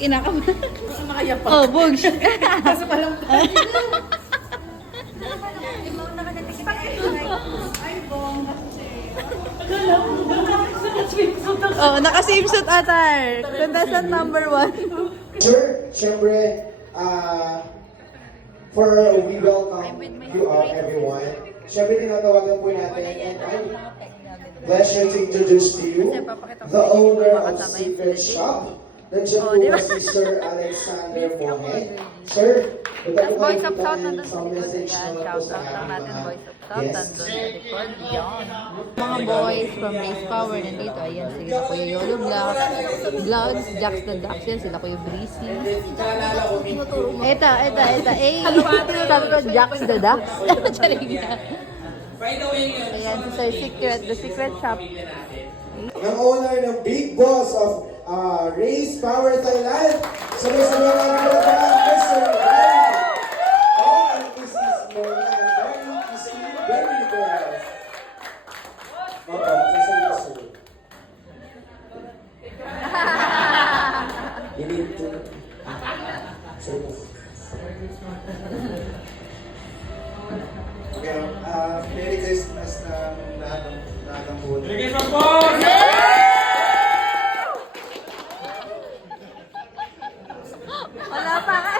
inakabahan. Gusto makayapak. Oh, bugs. Kaso palang Oh, naka-swimsuit atar. Contestant number 1. Sure, syempre, we welcome you all, everyone. Syempre, tinatawagan po natin, and I'm pleasure to introduce to you the owner of Secret Shop. Nandiyan po si Sir Alexander Mohe. Sir, Voice of South nandun sa likod. Yan, shout out lang natin Voice of South nandun sa likod. Yan. Mga boys from Race Power nandito. Ayan, sila Kuya Yolo Vlogs, Jax the Dax. Yan, sila Kuya Breezy. Ito. Sabi ko, Jax the Dax. Ayan, si Sir Secret, the Secret Shop. Ang owner ng Big Boss of Race Power Thailand. Sabay-sabay namin ko ba, Mr. Ray. Oh, and this is Mona. Very easy, very good. Opo, sasabihin ko sir. You need to... Sir. Okay, Merry Christmas na lahat ng buwan. Merry Christmas po! Wala pa ka.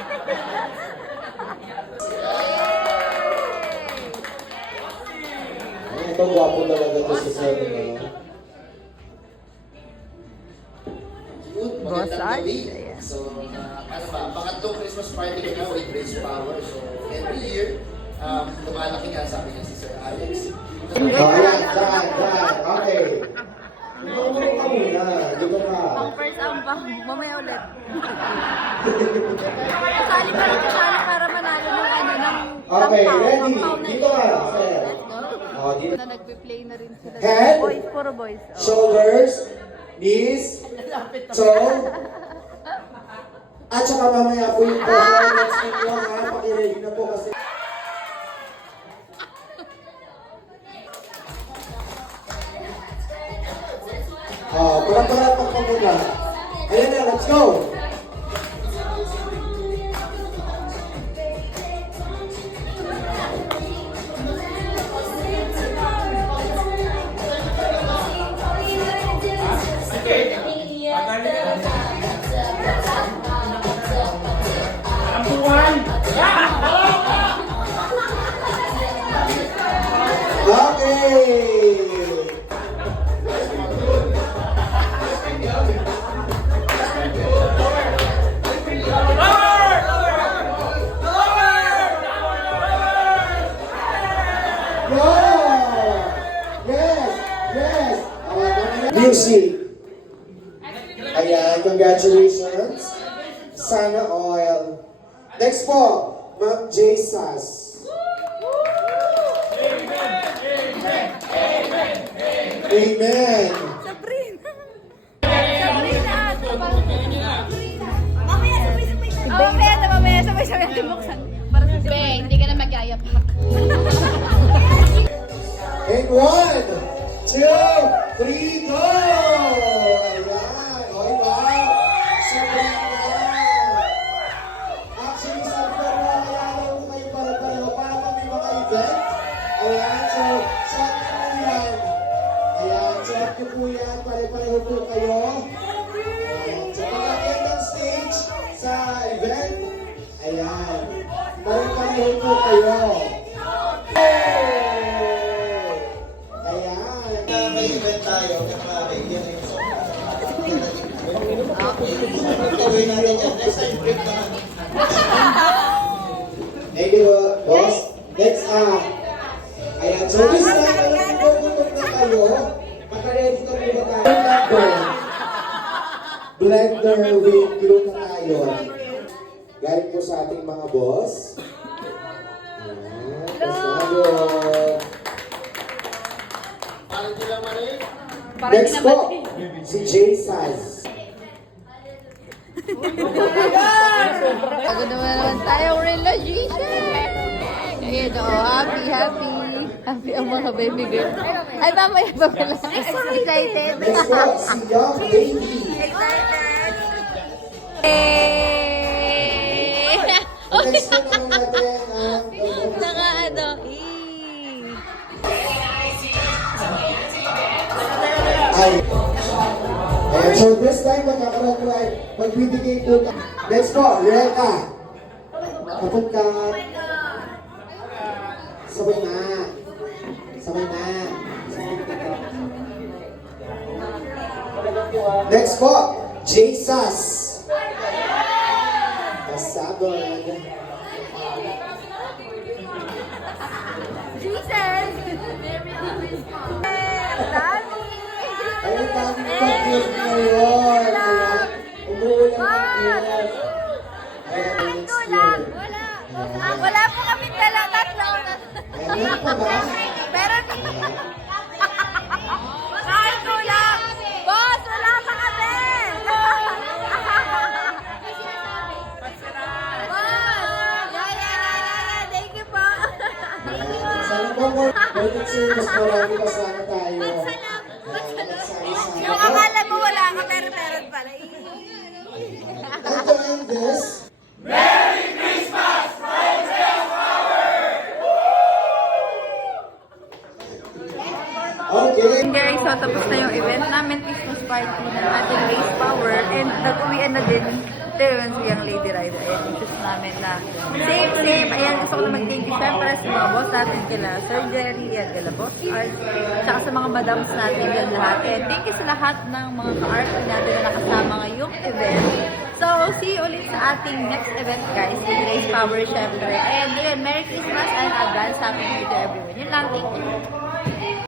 Ito, gwapo talaga ito sa sabi na. Boss Art. Ayan. So, ano ba, pangatlong Christmas party ko na with Race Power. So, every year, lumalaki nga sabi niya si Sir Alex. Ayan, dyan. Okay. Ikaw ka muna. Di ba ka? Pang first ambang, mamaya ulit. Kasali para manalo ng ng Okay, tampaw, ready? tampaw na Dito ka. Okay. Let's go. Oh, dito. Na nagpe-play na rin sila. Head. Boys, puro boys. Oh. Shoulders, knees, toe, at saka mamaya po yung performance ninyo ha, pakiready na po kasi. Parang-parang pa muna. Ayan na, let's go! Okay! Music. Ayan, congratulations. Sana all. Next po, Ma'am J. Sas. Amen. Sabrina. Mamaya sabay-sabay natin buksan. Para sa Be, hindi ka na mag-ayapak. And 1, 2, 3, go! Ayan. Okay, wow. Sabrina. Actually, sabi ko na kaya ko kayo para-pareho para pag may mga event. Ayan, so sa akin po yan. Ayan, check nyo po yan. Pare-pareho po kayo. Ayan, so pag-attend ng stage sa event. Ayan, pare-pareho po kayo. May event tayo, kapag yan yung song. Gawin natin yan. Next time, break naman. Thank you, boss. Next, ayan, so this time, alam ko gutom na kayo. Maka-ready ka muna tayo. Blender with glue na tayo. Galing po sa ating mga boss. Ayan, kasalo. Parang di lang marin. Next po, si Jay Saz. Bago naman tayong relocation. Ayan o, happy ang mga baby girl. Ay, mamaya pa pala. Excited. Next po, si Young Baby. Excited. Eh! Next po naman natin ang Naka ano, ay. Ayan, so this time magkakaroon po ay magbibigay po ka. Next po, Reka. Kapag ka. Sabay na. Sabay na. Next po, Jesus. Kasabog. Jesus! Dami! Ayun, dami pag-gift ngayon. Ayan, umuulan ng gift. Ayan, next year. Wala po kami tatlo. Ayan, meron pa ba? Meron. Kahit kulang. Boss, wala pa kami. Boss. Yeah. Thank you po. Sana po more mas marami pa sana tayo. Yung akala mo wala ka, pero meron pala. And to end this, okay. Guys, so tapos na yung event namin, Christmas party ng ating Race Power, and nag-uwian na din yung Lady Rider. Ayan, isus namin na safe. Ayan, gusto ko na mag-thank you syempre sa mga boss natin kila Sir Jerry, at kila Boss Art, saka sa mga madams natin yan lahat. And thank you sa lahat ng mga ka-art natin na nakasama ngayong event. So, see you ulit sa ating next event, guys, with Race Power syempre. And yun, Merry Christmas and advance Happy New Year to everyone. Yun lang, thank you.